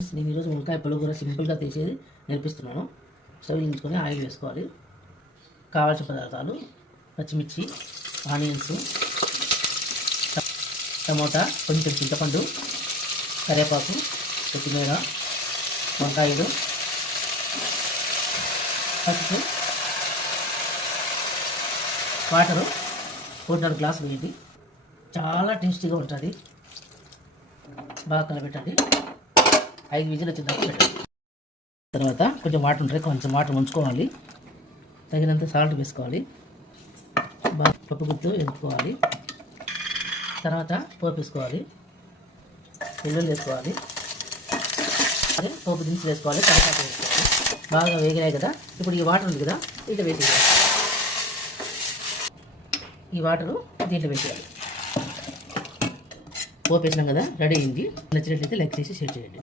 నేను ఈరోజు వంకాయ పులుగుర సింపుల్గా తీసేది నేర్పిస్తున్నాను. స్టవ్ వెలిగించుకొని ఆయిల్ వేసుకోవాలి. కావాల్సిన పదార్థాలు పచ్చిమిర్చి ఆనియన్స్ టమోటా కొంచెం చింతపండు కరివేపాకు కొత్తిమీర వంకాయలు పసుపు వాటరు ఒకటిన్నర గ్లాస్ వేయండి. చాలా టేస్టీగా ఉంటుంది. బాగా కలబెట్టండి. ఐదు విజిల్ వచ్చిన తర్వాత కొంచెం వాటర్ ఉంటాయి కొంచెం వాటర్ ఉంచుకోవాలి. తగినంత సాల్ట్ వేసుకోవాలి. బాగా పప్పు గుత్తు ఎంచుకోవాలి తర్వాత పోపు వేసుకోవాలి. వెల్లుల్లి వేసుకోవాలి. అదే పోపు దినుసులు వేసుకోవాలి కరివేపాకు వేసుకోవాలి. బాగా వేగినాయి కదా ఇప్పుడు ఈ వాటర్ ఉంది కదా దీంట్లో వేసేయాలి. ఈ వాటరు దీంట్లో వేసేయాలి. పోపు వేసినాం కదా రెడీ అయింది. నచ్చినట్లయితే లైక్ చేసి షేర్ చేయండి.